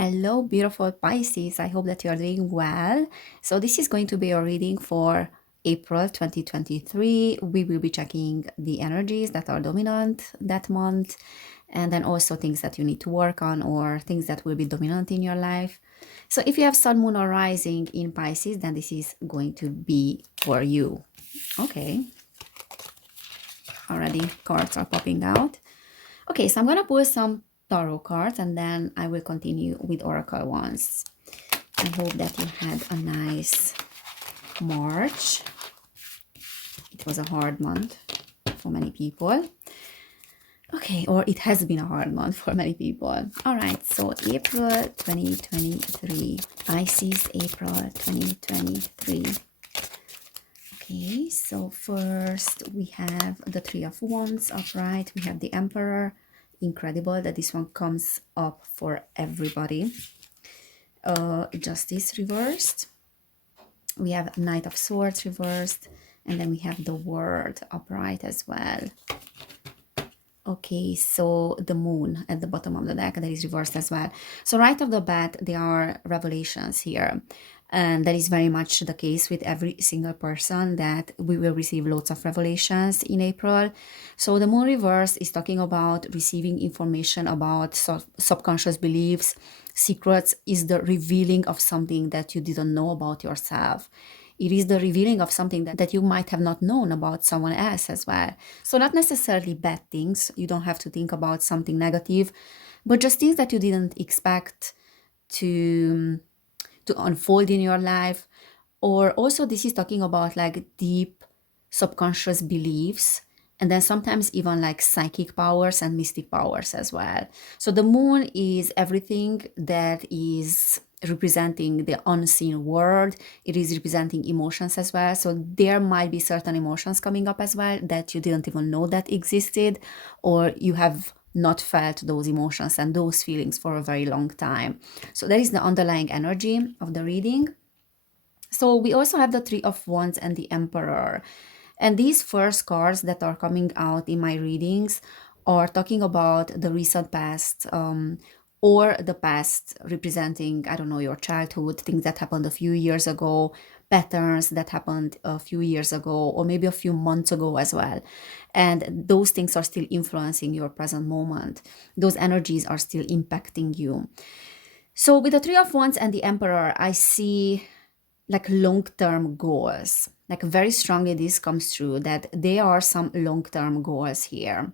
Hello, beautiful Pisces. I hope that you are doing well. So, this is going to be a reading for April 2023. We will be checking the energies that are dominant that month, and then also things that you need to work on or things that will be dominant in your life. So, if you have Sun, Moon, or Rising in Pisces, then this is going to be for you. Okay, already cards are popping out. Okay, so I'm gonna pull some tarot cards and then I will continue with oracle ones. I hope that you had a nice March. It was a hard month for many people. Okay, or it has been a hard month for many people. All right, so April 2023, Pisces, April 2023. Okay, so first we have the Three of Wands upright. We have the Emperor. Incredible that this one comes up for everybody. Justice reversed. We have Knight of Swords reversed. And then we have the World upright as well. Okay, so the Moon at the bottom of the deck, that is reversed as well. So right off the bat, there are revelations here. And that is very much the case with every single person, that we will receive lots of revelations in April. So the Moon reverse is talking about receiving information about subconscious beliefs, secrets, is the revealing of something that you didn't know about yourself. It is the revealing of something that you might have not known about someone else as well. So not necessarily bad things. You don't have to think about something negative, but just things that you didn't expect to unfold in your life. Or also this is talking about like deep subconscious beliefs, and then sometimes even like psychic powers and mystic powers as well. So the Moon is everything that is representing the unseen world. It is representing emotions as well. So there might be certain emotions coming up as well that you didn't even know that existed, or you have not felt those emotions and those feelings for a very long time. So that is the underlying energy of the reading. So we also have the Three of Wands and the Emperor. And these first cards that are coming out in my readings are talking about the recent past, or the past representing, I don't know, your childhood, things that happened a few years ago, patterns that happened a few years ago, or maybe a few months ago as well. And those things are still influencing your present moment. Those energies are still impacting you. So with the Three of Wands and the Emperor, I see like long-term goals. Like very strongly this comes through that there are some long-term goals here.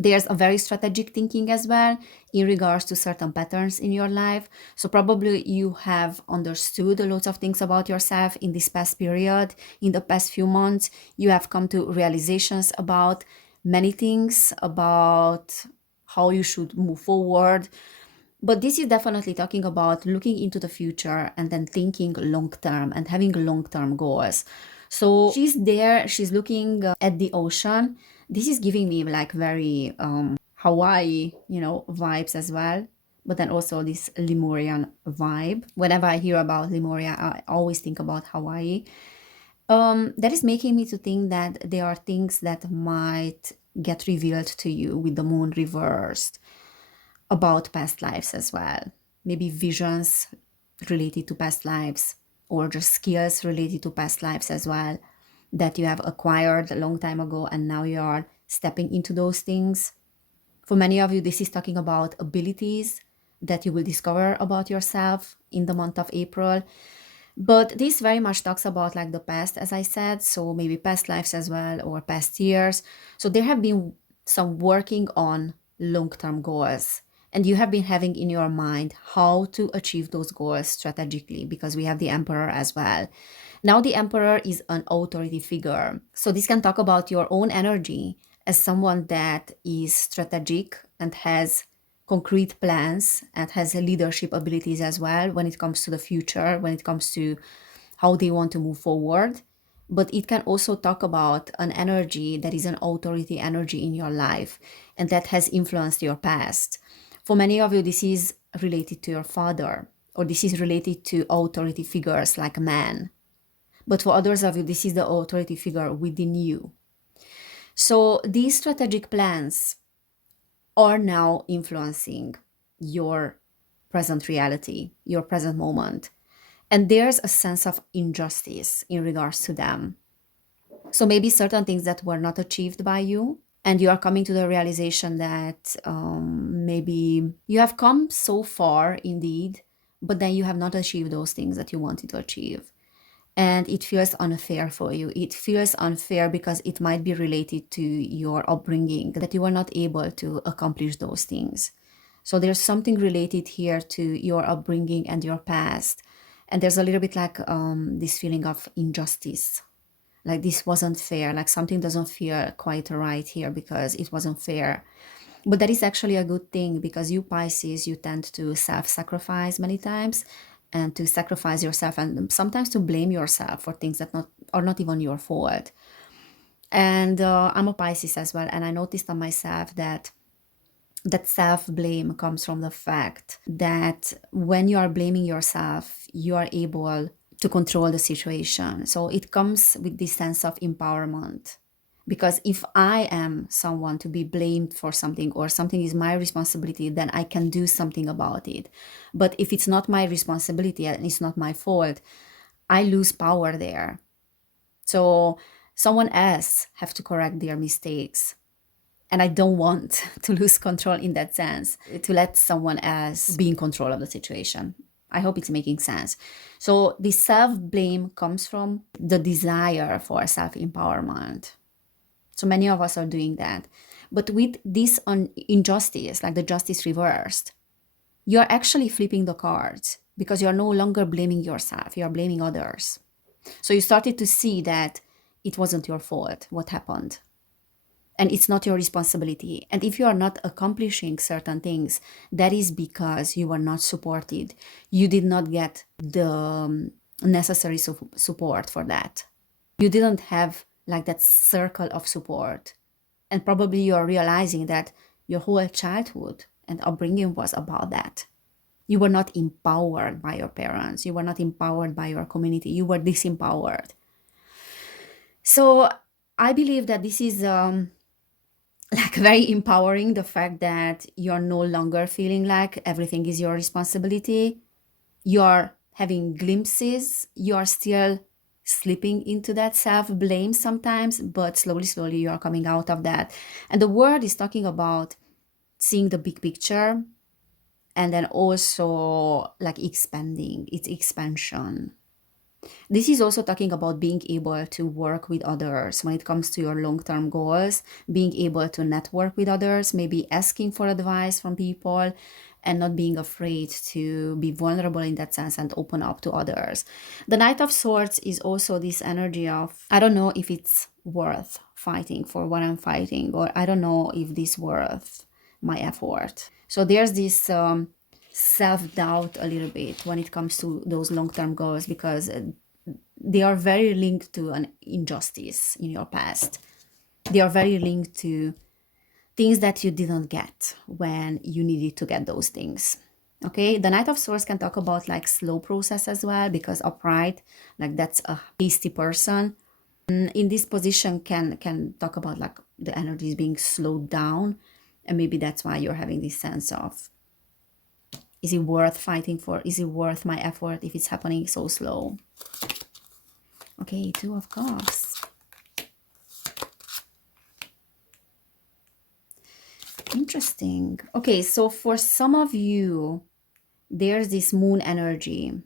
There's a very strategic thinking as well in regards to certain patterns in your life. So probably you have understood a lot of things about yourself in this past period, in the past few months. You have come to realizations about many things, about how you should move forward. But this is definitely talking about looking into the future and then thinking long term and having long term goals. So she's there, she's looking at the ocean. This is giving me like very Hawaii, vibes as well. But then also this Lemurian vibe. Whenever I hear about Lemuria, I always think about Hawaii. That is making me to think that there are things that might get revealed to you with the moon reversed about past lives as well. Maybe visions related to past lives, or just skills related to past lives as well, that you have acquired a long time ago and now you are stepping into those things. For many of you, this is talking about abilities that you will discover about yourself in the month of April. But this very much talks about like the past, as I said, so maybe past lives as well or past years. So there have been some working on long-term goals, and you have been having in your mind how to achieve those goals strategically, because we have the Emperor as well. Now the Emperor is an authority figure. So this can talk about your own energy as someone that is strategic and has concrete plans and has leadership abilities as well when it comes to the future, when it comes to how they want to move forward. But it can also talk about an energy that is an authority energy in your life and that has influenced your past. For many of you, this is related to your father, or this is related to authority figures like men. But for others of you, this is the authority figure within you. So these strategic plans are now influencing your present reality, your present moment. And there's a sense of injustice in regards to them. So maybe certain things that were not achieved by you, and you are coming to the realization that maybe you have come so far indeed, but then you have not achieved those things that you wanted to achieve. And it feels unfair for you. It feels unfair because it might be related to your upbringing, that you were not able to accomplish those things. So there's something related here to your upbringing and your past. And there's a little bit like this feeling of injustice, like this wasn't fair, like something doesn't feel quite right here because it wasn't fair. But that is actually a good thing, because you Pisces, you tend to self-sacrifice many times, and to sacrifice yourself, and sometimes to blame yourself for things that not are not even your fault. And I'm a Pisces as well, and I noticed on myself that self-blame comes from the fact that when you are blaming yourself, you are able to control the situation. So it comes with this sense of empowerment. Because if I am someone to be blamed for something, or something is my responsibility, then I can do something about it. But if it's not my responsibility and it's not my fault, I lose power there. So someone else have to correct their mistakes. And I don't want to lose control in that sense, to let someone else be in control of the situation. I hope it's making sense. So the self-blame comes from the desire for self-empowerment. So many of us are doing that. But with this injustice, like the justice reversed, you're actually flipping the cards, because you're no longer blaming yourself, you're blaming others. So you started to see that it wasn't your fault what happened, and it's not your responsibility. And if you are not accomplishing certain things, that is because you were not supported. You did not get the necessary support for that. You didn't have like that circle of support. And probably you are realizing that your whole childhood and upbringing was about that. You were not empowered by your parents. You were not empowered by your community. You were disempowered. So I believe that this is like very empowering, the fact that you're no longer feeling like everything is your responsibility. You're having glimpses. You're still slipping into that self-blame sometimes, but slowly you are coming out of that. And the word is talking about seeing the big picture, and then also like expanding, it's expansion. This is also talking about being able to work with others when it comes to your long-term goals, being able to network with others, maybe asking for advice from people, and not being afraid to be vulnerable in that sense and open up to others. The Knight of Swords is also this energy of, I don't know if it's worth fighting for what I'm fighting, or I don't know if this worth my effort. So there's this self-doubt a little bit when it comes to those long-term goals, because they are very linked to an injustice in your past. They are very linked to things that you didn't get when you needed to get those things. Okay, the Knight of Swords can talk about like slow process as well, because upright, like that's a hasty person. In this position can talk about like the energies being slowed down, and maybe that's why you're having this sense of, is it worth fighting for? Is it worth my effort if it's happening so slow? Okay, Two of Cups. Interesting. Okay, so for some of you, there's this moon energy,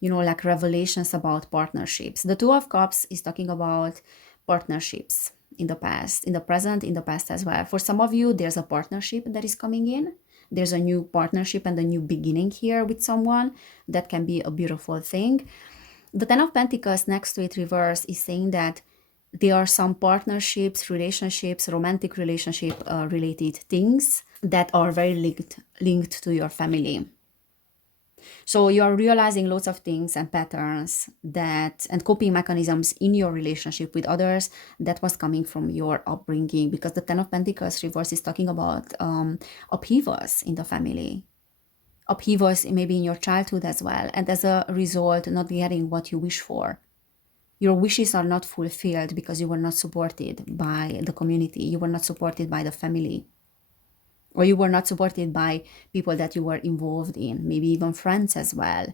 you know, like revelations about partnerships. The Two of Cups is talking about partnerships in the past, in the present, in the past as well. For some of you, there's a partnership that is coming in. There's a new partnership and a new beginning here with someone. That can be a beautiful thing. The Ten of Pentacles next to it reverse is saying that there are some partnerships, relationships, romantic relationship related things that are very linked to your family. So you are realizing lots of things and patterns that and coping mechanisms in your relationship with others that was coming from your upbringing, because the Ten of Pentacles reverse is talking about upheavals in the family, upheavals maybe in your childhood as well, and as a result not getting what you wish for. Your wishes are not fulfilled because you were not supported by the community, you were not supported by the family. or you were not supported by people that you were involved in, maybe even friends as well.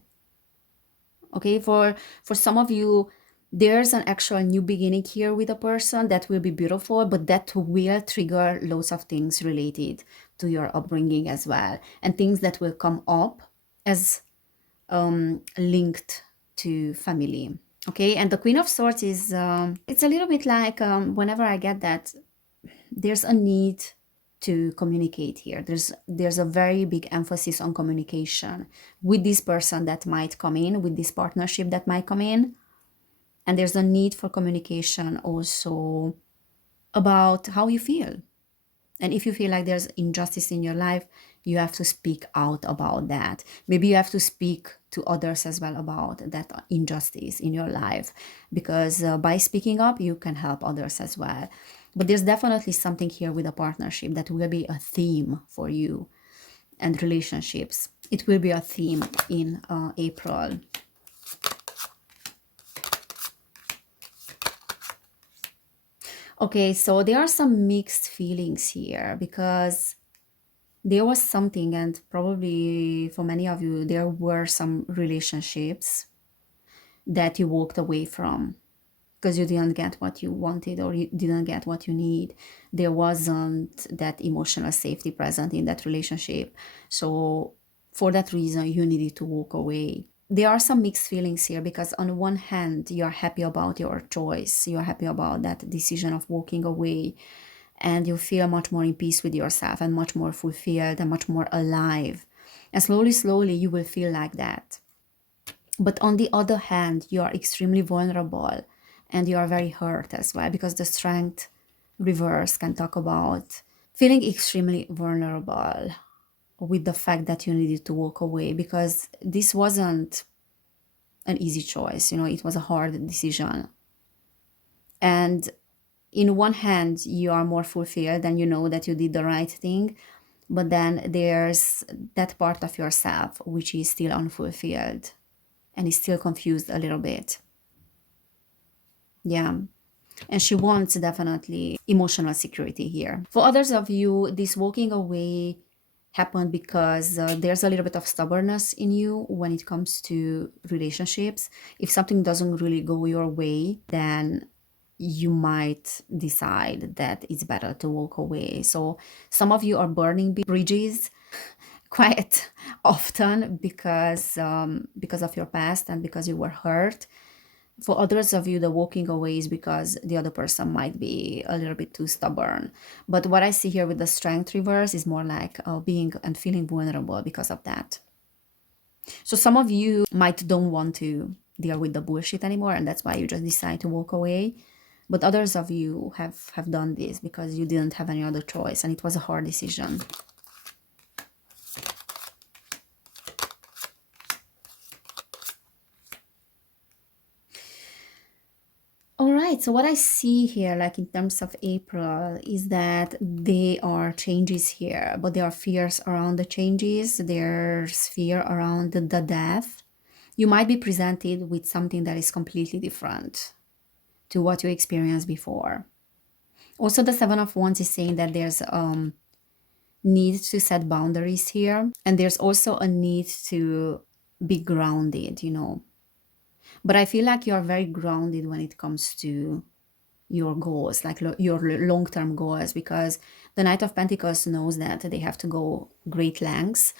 Okay, for some of you, there's an actual new beginning here with a person that will be beautiful, but that will trigger lots of things related to your upbringing as well, and things that will come up as linked to family. Okay, and the Queen of Swords is it's a little bit like whenever I get that, there's a need to communicate here. There's a very big emphasis on communication with this person that might come in, with this partnership that might come in, and there's a need for communication also about how you feel. And if you feel like there's injustice in your life, you have to speak out about that. Maybe you have to speak to others as well about that injustice in your life, because by speaking up, you can help others as well. But there's definitely something here with a partnership that will be a theme for you and relationships. It will be a theme in April. Okay, so there are some mixed feelings here because there was something, and probably for many of you, there were some relationships that you walked away from because you didn't get what you wanted or you didn't get what you need. There wasn't that emotional safety present in that relationship. So, for that reason, you needed to walk away. There are some mixed feelings here because, on one hand, you're happy about your choice, you're happy about that decision of walking away, and you feel much more in peace with yourself and much more fulfilled and much more alive. And slowly, slowly, you will feel like that. But on the other hand, you are extremely vulnerable and you are very hurt as well, because the strength reverse can talk about feeling extremely vulnerable with the fact that you needed to walk away, because this wasn't an easy choice. It was a hard decision. And in one hand, you are more fulfilled and you know that you did the right thing. But then there's that part of yourself which is still unfulfilled and is still confused a little bit. Yeah. And she wants definitely emotional security here. For others of you, this walking away happened because there's a little bit of stubbornness in you when it comes to relationships. If something doesn't really go your way, then you might decide that it's better to walk away. So some of you are burning bridges quite often because of your past and because you were hurt. For others of you, the walking away is because the other person might be a little bit too stubborn. But what I see here with the strength reverse is more like being and feeling vulnerable because of that. So some of you might don't want to deal with the bullshit anymore, and that's why you just decide to walk away. But others of you have done this because you didn't have any other choice, and it was a hard decision. All right, so what I see here, like in terms of April, is that there are changes here, but there are fears around the changes. There's fear around the death. You might be presented with something that is completely different to what you experienced before. Also, the Seven of Wands is saying that there's need to set boundaries here, and there's also a need to be grounded. But I feel like you're very grounded when it comes to your goals, like your long-term goals, because the Knight of Pentacles knows that they have to go great lengths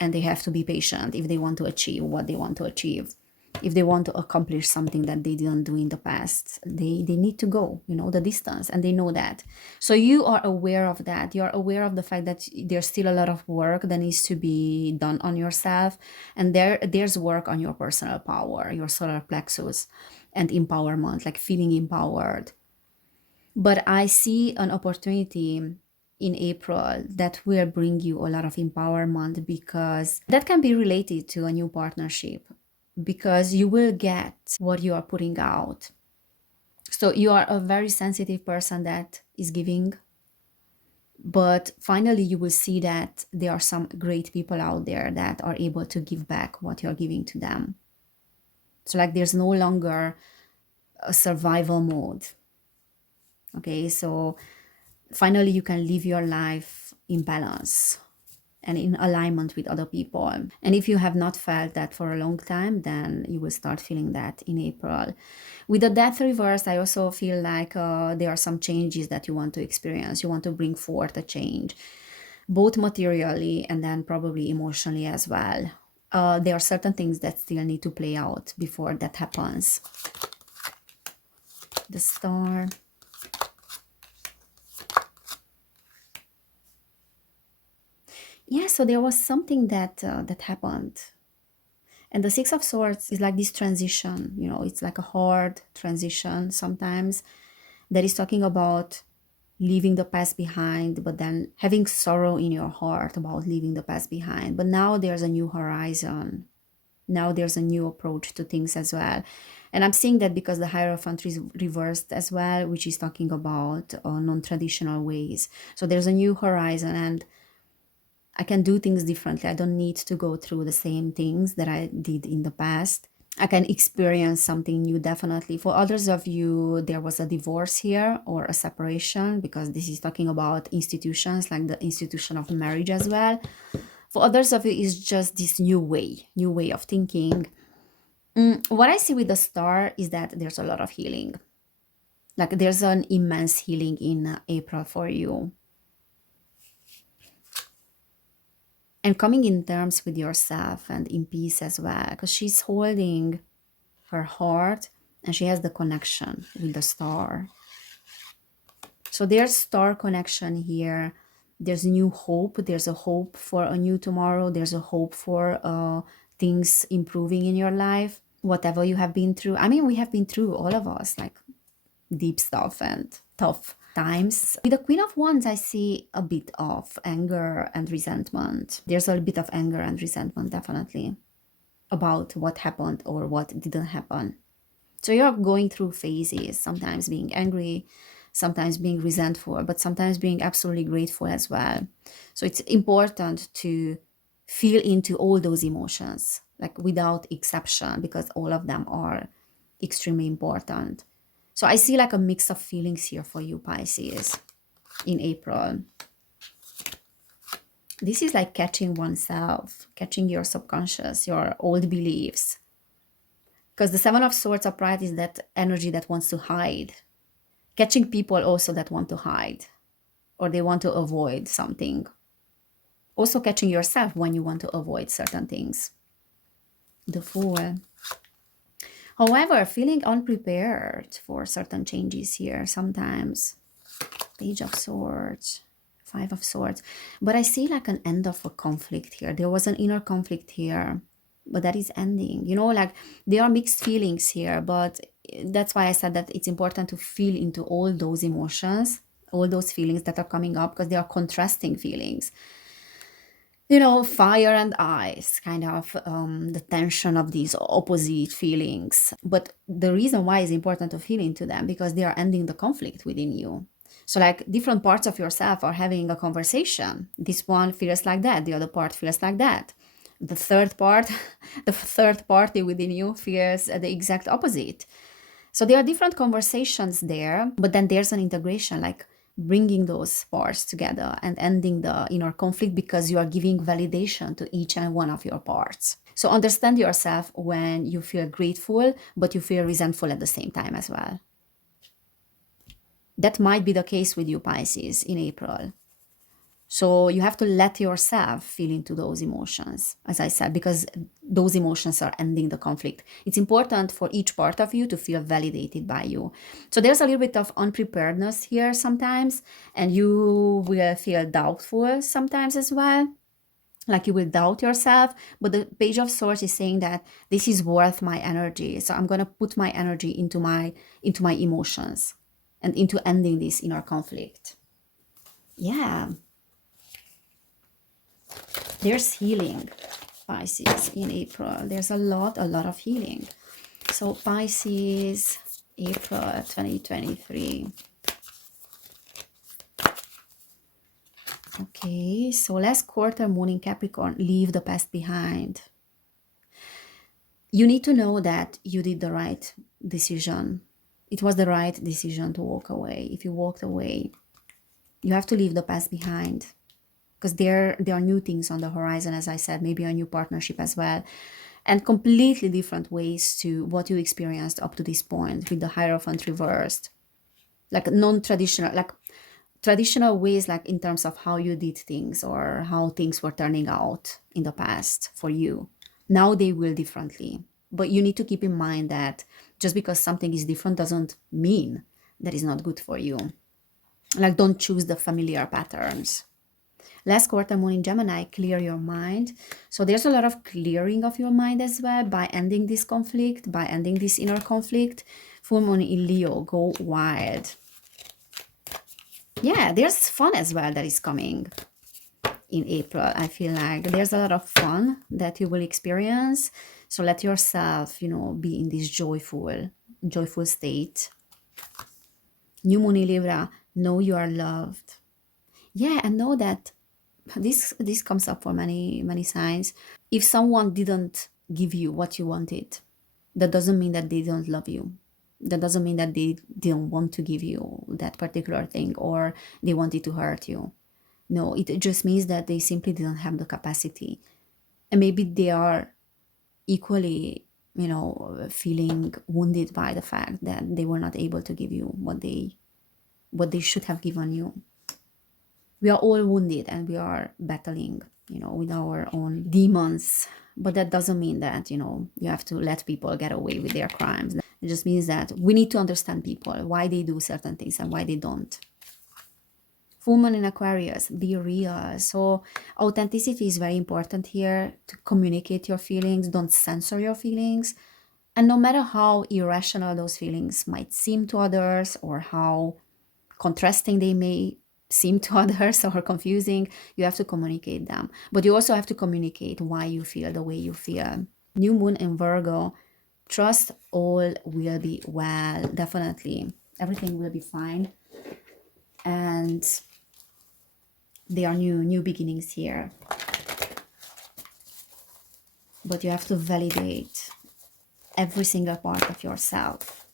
and they have to be patient if they want to achieve what they want to achieve. If they want to accomplish something that they didn't do in the past, they need to go, the distance, and they know that. So you are aware of that. You're aware of the fact that there's still a lot of work that needs to be done on yourself, and there's work on your personal power, your solar plexus, and empowerment, like feeling empowered. But I see an opportunity in April that will bring you a lot of empowerment, because that can be related to a new partnership, because you will get what you are putting out. So you are a very sensitive person that is giving, but finally you will see that there are some great people out there that are able to give back what you're giving to them. So like there's no longer a survival mode. Okay, so Finally, you can live your life in balance and in alignment with other people. And if you have not felt that for a long time, then you will start feeling that in April. With the death reverse, I also feel like there are some changes that you want to experience. You want to bring forth a change, both materially and then probably emotionally as well. There are certain things that still need to play out before that happens. The Star. Yeah, so there was something that happened. And the Six of Swords is like this transition, it's like a hard transition sometimes, that is talking about leaving the past behind, but then having sorrow in your heart about leaving the past behind. But now there's a new horizon. Now there's a new approach to things as well. And I'm seeing that because the Hierophant is reversed as well, which is talking about non-traditional ways. So there's a new horizon, and I can do things differently. I don't need to go through the same things that I did in the past. I can experience something new, definitely. For others of you, there was a divorce here or a separation, because this is talking about institutions, like the institution of marriage as well. For others of you, it's just this new way of thinking. What I see with the Star is that there's a lot of healing. Like there's an immense healing in April for you. And coming in terms with yourself and in peace as well, because she's holding her heart and she has the connection with the Star. So there's Star connection here. There's new hope. There's a hope for a new tomorrow. There's a hope for things improving in your life, whatever you have been through. I mean, we have been through, all of us, like deep stuff and tough times. With the Queen of Wands, I see a bit of anger and resentment. There's a bit of anger and resentment, definitely, about what happened or what didn't happen. So you're going through phases, sometimes being angry, sometimes being resentful, but sometimes being absolutely grateful as well. So it's important to feel into all those emotions, like without exception, because all of them are extremely important. So I see like a mix of feelings here for you, Pisces, in April. This is like catching oneself, catching your subconscious, your old beliefs. Because the Seven of Swords upright is that energy that wants to hide. Catching people also that want to hide or they want to avoid something. Also catching yourself when you want to avoid certain things. The Fool. However, feeling unprepared for certain changes here sometimes. Page of Swords, Five of Swords. But I see like an end of a conflict here. There was an inner conflict here, but that is ending. Like there are mixed feelings here, but that's why I said that it's important to feel into all those emotions, all those feelings that are coming up, because they are contrasting feelings. Fire and ice, kind of the tension of these opposite feelings. But the reason why it's important to feel into them, because they are ending the conflict within you. So like different parts of yourself are having a conversation. This one feels like that, the other part feels like that. The third part, the third party within you feels the exact opposite. So there are different conversations there, but then there's an integration, like bringing those parts together and ending the inner conflict, because you are giving validation to each and one of your parts. So understand yourself when you feel grateful, but you feel resentful at the same time as well. That might be the case with you, Pisces, in April. So you have to let yourself feel into those emotions, as I said, because those emotions are ending the conflict. It's important for each part of you to feel validated by you. So there's a little bit of unpreparedness here sometimes, and you will feel doubtful sometimes as well. Like you will doubt yourself, but the Page of Swords is saying that this is worth my energy. So I'm going to put my energy into my emotions and into ending this inner conflict. Yeah. There's healing, Pisces, in April. There's a lot of healing. So Pisces, April 2023. Okay, so last quarter, moon in Capricorn, leave the past behind. You need to know that you did the right decision. It was the right decision to walk away. If you walked away, You have to leave the past behind, because there are new things on the horizon, as I said, maybe a new partnership as well, and completely different ways to what you experienced up to this point with the Hierophant reversed, like non-traditional, like traditional ways, like in terms of how you did things or how things were turning out in the past for you. Now they will differently. But you need to keep in mind that just because something is different doesn't mean that it's not good for you. Like, don't choose the familiar patterns. Last quarter moon in Gemini, clear your mind. So there's a lot of clearing of your mind as well by ending this conflict, by ending this inner conflict. Full moon in Leo, go wild. Yeah, there's fun as well that is coming in April. I feel like there's a lot of fun that you will experience. So let yourself, be in this joyful state. New moon in Libra, know you are loved. Yeah, and know that this comes up for many signs. If someone didn't give you what you wanted, that doesn't mean that they don't love you. That doesn't mean that they didn't want to give you that particular thing or they wanted to hurt you. No, it just means that they simply didn't have the capacity. And maybe they are equally, feeling wounded by the fact that they were not able to give you what they should have given you. We are all wounded and we are battling, with our own demons. But that doesn't mean that, you have to let people get away with their crimes. It just means that we need to understand people, why they do certain things and why they don't. Full moon in Aquarius, be real. So authenticity is very important here, to communicate your feelings, don't censor your feelings. And no matter how irrational those feelings might seem to others or how contrasting they may seem to others or confusing, you have to communicate them. But you also have to communicate why you feel the way you feel. New moon in Virgo, trust all will be well. Definitely. Everything will be fine. And there are new beginnings here. But you have to validate every single part of yourself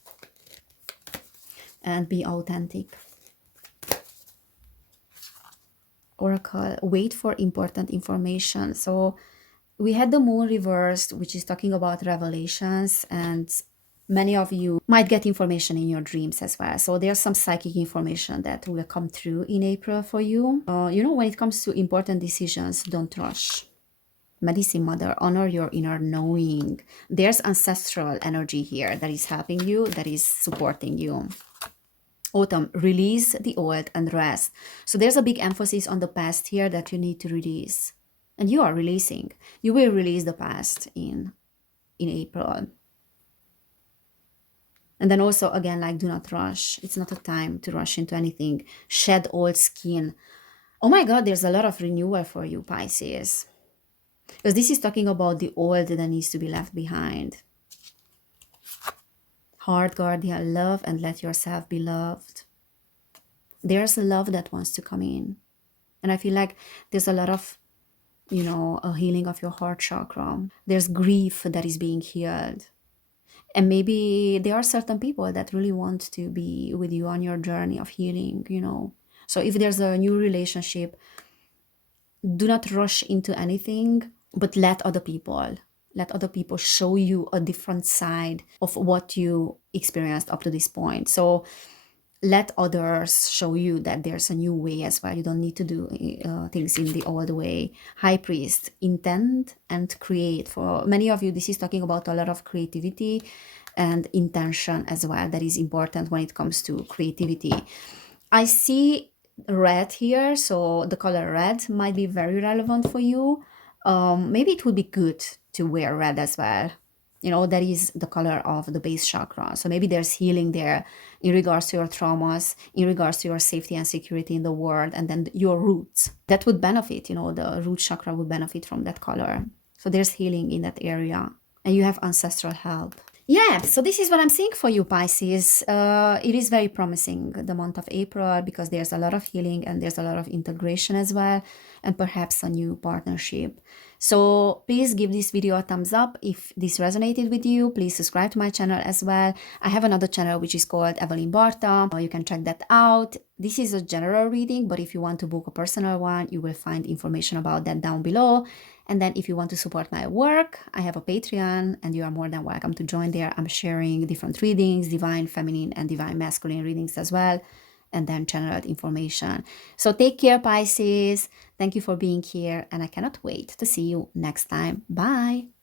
and be authentic. Oracle, wait for important information. So we had the moon reversed, which is talking about revelations, and many of you might get information in your dreams as well. So there's some psychic information that will come through in April for you. When it comes to important decisions, don't rush. Medicine Mother, honor your inner knowing. There's ancestral energy here that is helping you, that is supporting you. Autumn, release the old and rest. So there's a big emphasis on the past here that you need to release. And you are releasing. You will release the past in April. And then also, again, like, do not rush. It's not a time to rush into anything. Shed old skin. Oh my God, there's a lot of renewal for you, Pisces. Because this is talking about the old that needs to be left behind. Heart guardian, love and let yourself be loved. There's a love that wants to come in. And I feel like there's a lot of, a healing of your heart chakra. There's grief that is being healed. And maybe there are certain people that really want to be with you on your journey of healing, So if there's a new relationship, do not rush into anything, but let other people show you a different side of what you experienced up to this point. So let others show you that there's a new way as well. You don't need to do things in the old way. High Priest, intend and create. For many of you, this is talking about a lot of creativity and intention as well. That is important when it comes to creativity. I see red here, so the color red might be very relevant for you. Maybe it would be good to wear red as well. That is the color of the base chakra. So maybe there's healing there in regards to your traumas, in regards to your safety and security in the world, and then your roots. That would benefit, the root chakra would benefit from that color. So there's healing in that area. And you have ancestral help. Yeah, so this is what I'm seeing for you, Pisces. It is very promising, the month of April, because there's a lot of healing and there's a lot of integration as well, and perhaps a new partnership. So please give this video a thumbs up if this resonated with you. Please subscribe to my channel as well. I have another channel which is called Evelyn Barta. You can check that out. This is a general reading, but if you want to book a personal one, you will find information about that down below. And then if you want to support my work, I have a Patreon and you are more than welcome to join there. I'm sharing different readings, divine feminine and divine masculine readings as well, and then channeled information. So take care, Pisces. Thank you for being here, and I cannot wait to see you next time. Bye.